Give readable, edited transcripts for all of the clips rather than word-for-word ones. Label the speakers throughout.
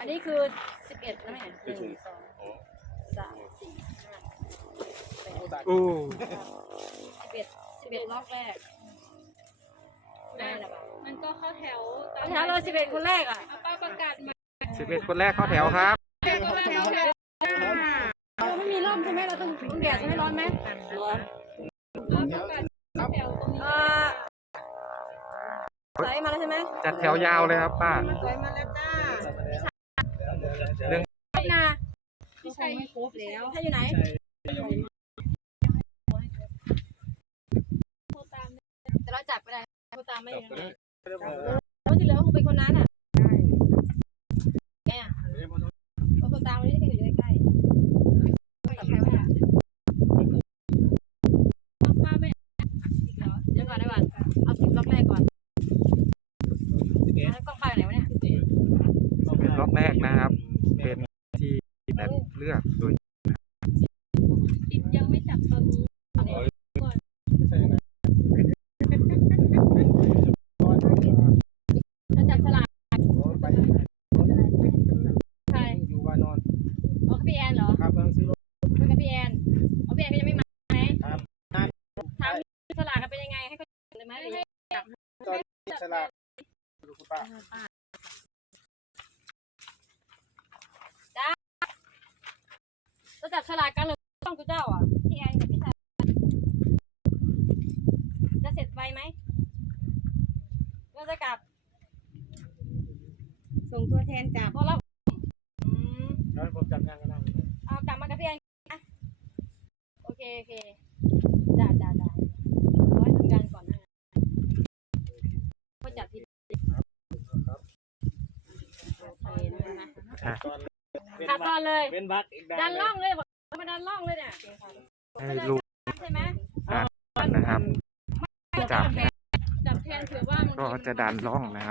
Speaker 1: นี้คือ11แล้วไหม1 2 3 4 5
Speaker 2: โอ้
Speaker 1: 11ล็อกแรกได้แล้วป่ะ
Speaker 3: มันก็เข้าแถว
Speaker 1: แถวเรา11คนแรกอ่ะ
Speaker 3: ป้าประกาศมา
Speaker 2: 11 คนแรกเข้าแถวครับ
Speaker 1: เราไม่มีร่มใช่ไหมเราต้องแดดใช่ไหมร้อนไหมร้อนใส่มาแล้วใช่ไหม
Speaker 2: จัดแถวยาวเลยครับป้า
Speaker 1: ใส่มาแล้วจ้า
Speaker 2: เรื่อง
Speaker 1: นา
Speaker 3: พี่ชัยไม่ครบแล้ว
Speaker 1: ถ้าอยู่ไหนแต่เราจับไปได้โทรตามไม่อยู่นะแล้วที่เหลือคงเป็นคนนั้นอ่ะเนี่ยโทรตามวันนี้ที่อยู่ใกล้ๆกับใครวะเนี่ย
Speaker 3: ป้าไม่
Speaker 1: เดี๋ยวก่อนเอา10ล็อกแรกก่อนแล้วกล้องไฟไหนวะเนี่ย
Speaker 2: ล็อกแรกนะครับ เป็นที่แบบเลือกโดย
Speaker 3: ติดยังไม่จับตอนนี้
Speaker 1: ถ้าจับฉลากใคร
Speaker 4: อยู่วานอน
Speaker 1: อ๋อพี่แอนเหรอ
Speaker 4: ครับกำลังซื้อรถ
Speaker 1: คุยกับพี่แอนอ๋อพี่แอนก็ยังไม่มาไหม
Speaker 4: ครับ
Speaker 1: ถามฉลากกันเป็นยังไงให้เขาเลยไหมหรือ
Speaker 4: ตอนนี้ฉลากดูคุณป้า
Speaker 1: จะจับฉลากกันหรือต้องกูเจ้าอ่ะพี่แอนกับพี่ชายจะเสร็จไวไหมเราจะกลับ
Speaker 3: ส่งตัวแทนจับ
Speaker 1: พอเราอืม
Speaker 4: แล้วผมจับงานกันได้
Speaker 1: เอากลับมากับพี่แอนนะโอเคได้ร้อยทำงานก่อนนะก็จัดที่โอเคนะคะขับตอนเลย
Speaker 4: เป็นบักอีก
Speaker 1: ดันล่องเลยบอกมาดันล่องเลยเนี่ย
Speaker 2: ให้ลูก
Speaker 1: ใช่ไหม
Speaker 2: นะครับจับ
Speaker 3: จับแทนถือว่า
Speaker 2: ก็จะดันล่องนะครับ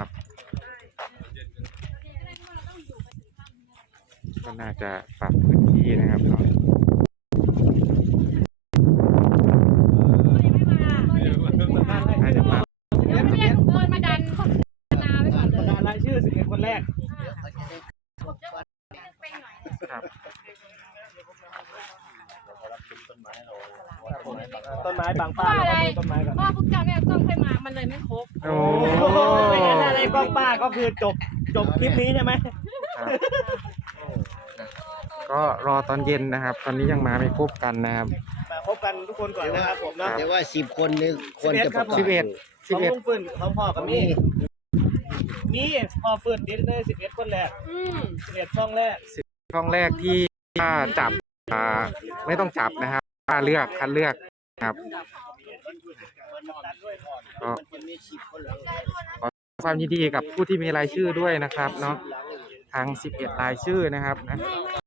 Speaker 2: ก็น่าจะปรับพื้นที่นะครับเนาะ น่าจะปรับ
Speaker 1: เดี๋ยวเรียกเบิร์นมาดันโฆษณาไว้ก่อนเลย
Speaker 4: ดารายชื่อ11คนแรก
Speaker 2: ครับ
Speaker 4: ต้นไม้บางป้าต้นไม้ก่อน
Speaker 1: เพราะพวกเจ้าเนี่ยต้องค่อยมามันเลยไม่ครบ
Speaker 2: โอ้
Speaker 4: ไม่งั้นอะไรบ้างป้าก็คือจบคลิปนี้ใช่ไหม
Speaker 2: ครับก็รอตอนเย็นนะครับ ตอนนี้ยังมาไม่ครบกันนะครับ
Speaker 4: มาพบกันทุกคนก่อนนะครับผมเนาะ
Speaker 5: แต่ว่า10 คนนึงคนจะประกอบ
Speaker 4: ของลุงปืนของพ่อกับมีพ่อปืนดิสเลย11คนแรก11ช่องแรก
Speaker 2: ช่องแรกที่ป้าจับไม่ต้องจับนะครับป้าเลือกคัดเลือกครับก็ขอแสดงความยินดีกับผู้ที่มีรายชื่อด้วยนะครับเนาะทั้ง11รายชื่อนะครับนะ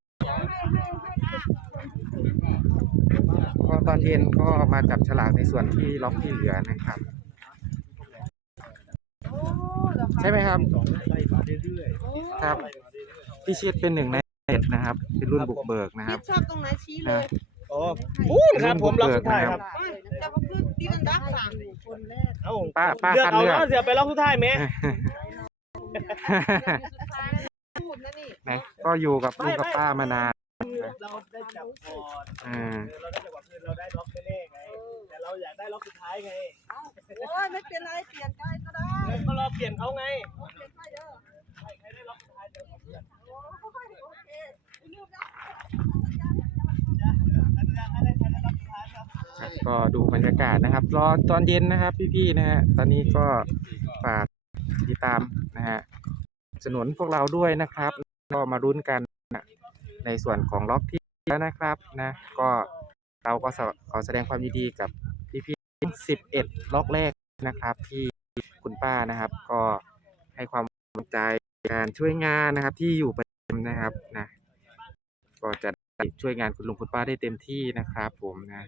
Speaker 2: ก็ตอนเย็นก็มาจับฉลากในส่วนที่ล็อกที่เหลือนะครับใช่ไหมครับครับพี่เชษเป็นหนึ่งใน7นะครับเป็นรุ่นบุกเบิกนะครับ
Speaker 3: ชอบตรงไหนชี้เลย
Speaker 4: โอ้ครับผมล็อกสุดท้ายครับ
Speaker 3: แต่ว่าคือที่มันรักสั่งคนแรก
Speaker 4: เอ้า
Speaker 2: ป้า
Speaker 4: เลือก
Speaker 2: คัด
Speaker 4: เอา
Speaker 2: เลือก
Speaker 4: แล้วเสียไปล็อกสุดท้ายไหม
Speaker 3: หมดนะนี่
Speaker 2: นะก็อยู่กับลุงกับป้ามานาน
Speaker 4: เราได้จับก่อน เราได้จับก่อนคือเราได้ล็อกแน่ๆไงแต่เราอยากได้ล็อกสุดท้ายไง
Speaker 3: โอ้ยไม่เป็นไรเปลี่ยนใจก็ได้
Speaker 4: ก็รอเปลี่ยนเขาไง
Speaker 3: เปลี่ยนใจเด้อ
Speaker 4: ใครได้ล็อกสุดท้ายเดี๋ยวผมเปลี่ยน
Speaker 3: โอเคลืมนะ
Speaker 2: ก็ดูบรรยากาศนะครับรอตอนเย็นนะครับพี่ๆนะฮะตอนนี้ก็ฝากติดตามนะฮะสนับสนุนพวกเราด้วยนะครับก็มารุ้นกันในส่วนของล็อกที่แล้วนะครับนะก็เราก็ขอแสดงความยินดีกับพี่ๆ11ล็อกแรกนะครับที่คุณป้านะครับ ก็ให้ความสนใจการช่วยงานนะครับที่อยู่ประจำนะครับนะก็จะช่วยงานคุณลุงคุณป้าได้เต็มที่นะครับผมนะ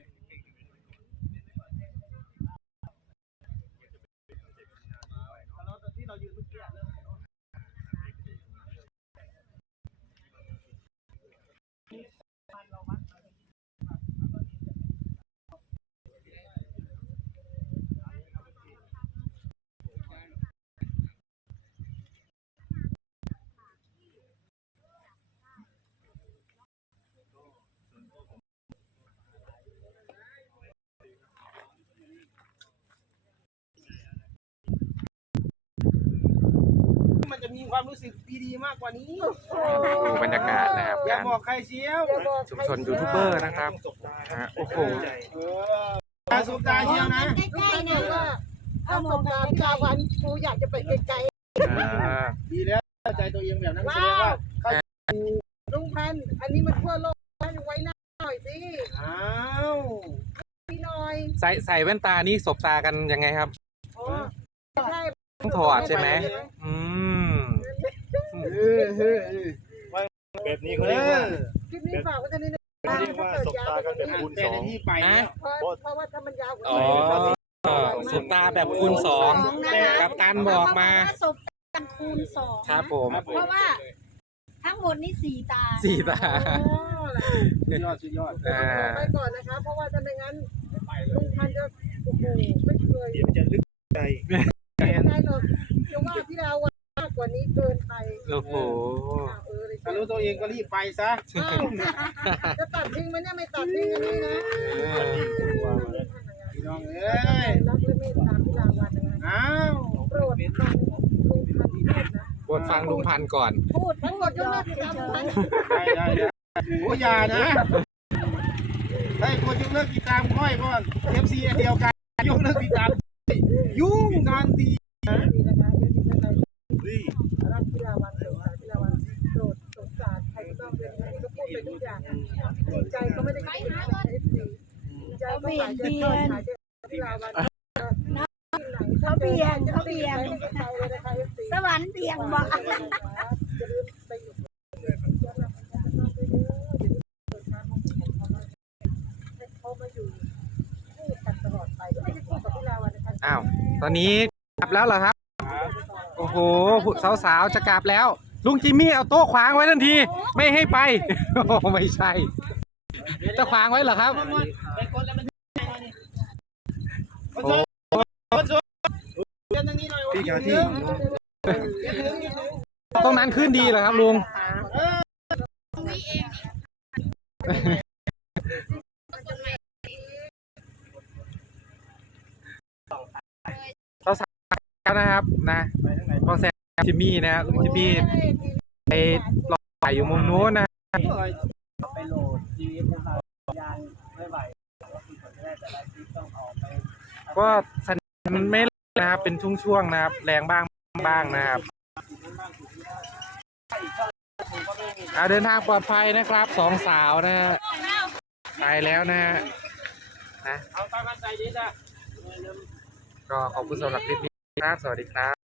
Speaker 4: ความรู้สึกดีๆมากกว่านี้
Speaker 2: ดูบรรยากาศนะครับ
Speaker 4: อย่า
Speaker 2: การ
Speaker 4: บอกใครเชียว
Speaker 2: ชุมชนยูทูบเบอร์นะครับโอ้โห
Speaker 4: ตาสุตาเชียวนะ
Speaker 3: ใกล้ๆนะว่าถ้าสงกรานต์พิลาวันกูอยากจะไปไกล
Speaker 4: ดีแล้วใจตัวเองแบบนั้น
Speaker 3: ๆ
Speaker 4: แส
Speaker 3: ว้า
Speaker 4: ดงว่าว
Speaker 3: ลุงพันธุ์อันนี้มันทั่วโลกไว้หน้าหน่อยสิ
Speaker 4: อ้าว
Speaker 3: พี่หน่อย
Speaker 2: ใส่แว่นตานี่สบตากันยังไงครับ
Speaker 3: อ๋อใช่
Speaker 2: ต้องถอดใช่ไหมอืม
Speaker 6: แบบนี้เขาเรียกว่า
Speaker 3: คลิปนี้ฝากไว้ตอนนี้นะ
Speaker 6: เขาเรียกว่าสบตากันแบบคูณ
Speaker 4: แต่
Speaker 6: สอ
Speaker 4: ใน
Speaker 6: ง
Speaker 4: ที่ไป
Speaker 2: นะ
Speaker 3: เพราะว่าถ้ามันยาวกว่า
Speaker 2: อ๋อ
Speaker 3: นี้
Speaker 2: สบตาแบบคูณสองกับตันบอกมา
Speaker 1: ศพกันคูณสอง
Speaker 2: ครับผม
Speaker 1: เพราะว่าทั้งหมดนี่สี่ตา
Speaker 2: สี่ตา
Speaker 3: อ๋อแหละ
Speaker 4: สุดยอดสุดยอด
Speaker 3: ไปก่อนนะคะ เพราะว่าถ้าไม่งั้นลุงพันธุ์จะโอ้โหไม่เคย
Speaker 6: เดี๋ยวจะลึกใจ
Speaker 3: ได้หรอกจะว่าพี่ดาวมากกว่านี้เกินไป
Speaker 2: โอ้โห
Speaker 3: เลย
Speaker 4: ถ้ารู้ตัวเองก็รีบไปซะ
Speaker 3: อ้าวจะตัดทิ้งไหมเนี่ยไม่ตัดทิ้งอันนี้นะ
Speaker 4: พี่น้องเอ้ย
Speaker 3: รักและเมตตาพี่ดาวันนะ
Speaker 4: อ้าว
Speaker 3: โปรดฟังลุงพันธุ์พูดนะ
Speaker 2: กดฟังลุงพันธุ์ก่อน
Speaker 1: พูด
Speaker 3: ทั้งหมดยกเลิกกิจกรรมพันธุ์
Speaker 4: ได้โอ้ยานะให้คนยกเลิกติดตามค่อยก่อน FC อันเดียวกันยกเลิกติดตามยุ่งงานดี
Speaker 3: ดีนะคะเดี๋ยวนี้ท่านใด
Speaker 6: เฮ้ย
Speaker 3: รักพี่ดาวันสงสารพี่ดาวันโปรดสงสารใครก็ต้องเป็นอันนี้ก็พูดไปทุกอย่างดีใจก็ไม่ได้คิดว่าเอฟซีดีใจก็หมายจะชอบหมายจะพี่ดาวัน
Speaker 1: เขาเบียงเขาเบียง
Speaker 3: ส
Speaker 1: สวรรค์เบียงบอก
Speaker 3: อย่าลืมไปอยู่เขามาอยู่คู่กันตลอดไปไม่ใช่คู่กับพี่ลาวันนะคะ
Speaker 2: อ้าว ตอนนี้กลับแล้วเหรอครับ โอ้โห สาวๆ จะกลับแล้ว ลุงจิมมี่เอาโต๊ะขวางไว้ทันที ไม่ให้ไป โอ้ไม่ใช่ จะขวางไว้เหรอครับ
Speaker 4: ไปกดแล้วมัน
Speaker 2: โอ้
Speaker 4: เดินทางนี้หน่อย
Speaker 6: พี่เจ้าที่
Speaker 2: ตรงนั้นขึ้นดีเหรอครับลุง แล้วนะครับนะพอแซมจิมมี่นะลุงจิมมี่ไปรอถ่ายอยู่มุมนู้นนะ
Speaker 4: ไปโหลด GPS นะครับยานไม่ไหวต้องออกไป
Speaker 2: ก็สัญญาณมันไม่แรงนะครับ เป็นช่วงๆนะครับ แรงบ้างนะครับเดินทางปลอดภัยนะครับสองสาวนะฮะไปแล้วนะฮะนะ
Speaker 4: เอาตามใจดีจ้ะ
Speaker 2: ก็ขอบคุณสำหรับคลิปนี้ครับ สวัสดีครับ